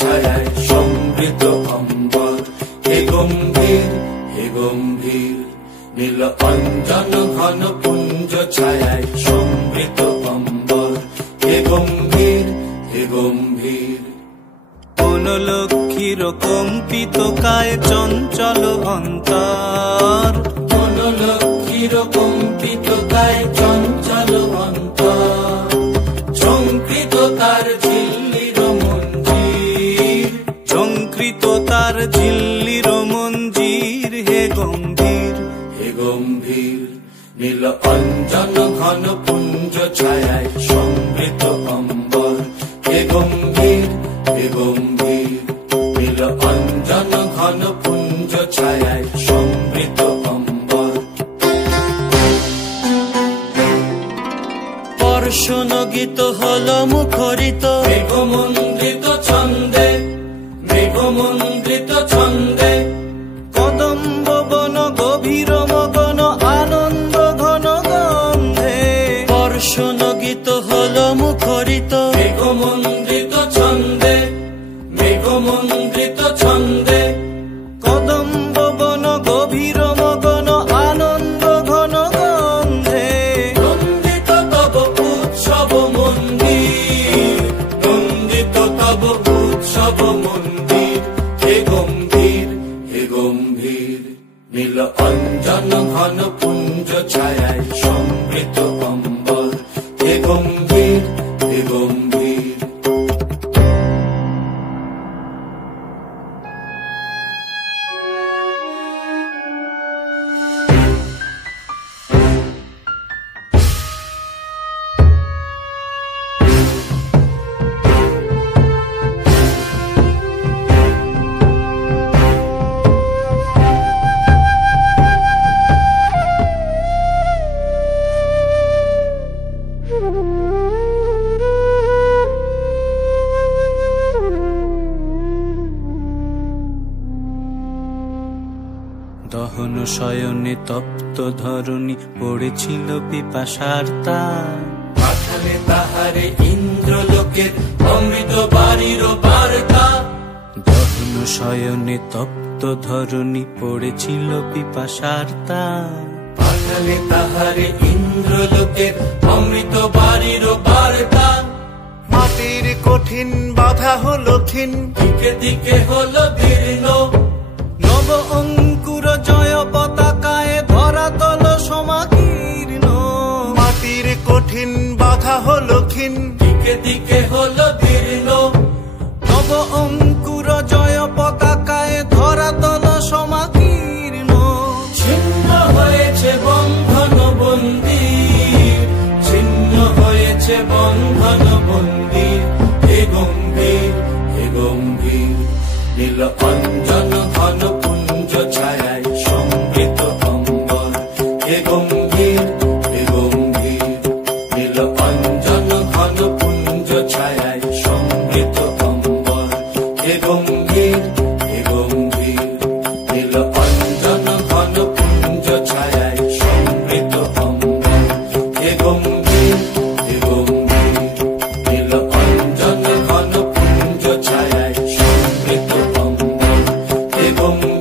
ছায়ায় সমৃত অম্বর, হে গম্ভীর হে গম্ভীর, নীল অঞ্জন ঘন পুঞ্জ ছায়ায় সমৃত অম্বর, হে গম্ভীর হে গম্ভীর। কোন লক্ষ্মীর কম্পিত কায় চঞ্চল অন্তর, কোন লক্ষ্মীর কম্পিত কায় চঞ্চল অন্তর, ঝঙ্কৃত তার ঝিল্লির মঞ্জির, ঝঙ্কৃত তার ঝিল্লির মঞ্জির, হে গম্ভীর হে গম্ভীর, নীল অঞ্জন ঘন পুঞ্জ ছায়ায় সমৃত অম্বর, হে গম্ভীর হে গম্ভীর, নীল অঞ্জন ঘন পুঞ্জ ছায়ায় সমৃত অম্বর। বর্ষণ গীত হল মুখরিত মেঘমন্ডিত ছন্দে, মেঘমন্ডিত ছন্দে, কদম্ব বন গভীর মগন আনন্দ ঘন গন্ধে। বর্ষণ গীত হল মুখরিত মেঘমন্ডিত ছন্দে, মেঘমন্ডিত ছন্দে, কদম্ব বন গভীর মগন আনন্দ ঘন গন্ধে। নন্দিত তব উৎসব মন্দির, নন্দিত তব উৎসব মন্দির, হে গম্ভীর হে গম্ভীর, নীল অঞ্জন ঘন পুঞ্জ ছায়ায় সমৃত অম্বর, হে গম্ভীর হে গম্ভীর। দহন শয়নে তপ্ত ধরণী পড়েছিল পিপাসার তার, পাঠালে তাহারে ইন্দ্রলোকের অমৃত বাড়ির বার্তা, দহন শয়নে তপ্ত ধরণী পড়েছিল পিপাসার তার। পাঠালে তাহারে ইন্দ্রলোকের অমৃত বাড়ির বার্তা, মাটির কঠিন বাধা হলো ক্ষীণ, দিকে দিকে হলো দীর্ণ, নব অঙ্কুর জয় পতাকায় ধরাতল সমাকীর্ণ। মাটির কঠিন বাধা হলো ক্ষীণ, দিকে দিকে হলো দীর্ণ, নব অঙ্কুর জয় পতাকায় ধরাতল সমাকীর্ণ। ছিন্ন হয়েছে বন্ধন বন্দির, ছিন্ন হয়েছে বন্ধন বন্দির, হে গম্ভীর হে গম্ভীর, নীল অঞ্জন ঘন পুঞ্জ ছায়ায় সমৃত অম্বর, হে গম্ভীর হে গম্ভীর, নীল অঞ্জন ঘন পুঞ্জ ছায়ায় সমৃত অম্বর, হে গম্ভীর হে গম্ভীর, নীল অঞ্জন ঘন পুঞ্জ ছায়ায় সমৃত অম্বর, হে গম্ভীর হে গম্ভীর, নীল অঞ্জন ঘন পুঞ্জ ছায়ায় সমৃত অম্বর, হে গম্ভীর।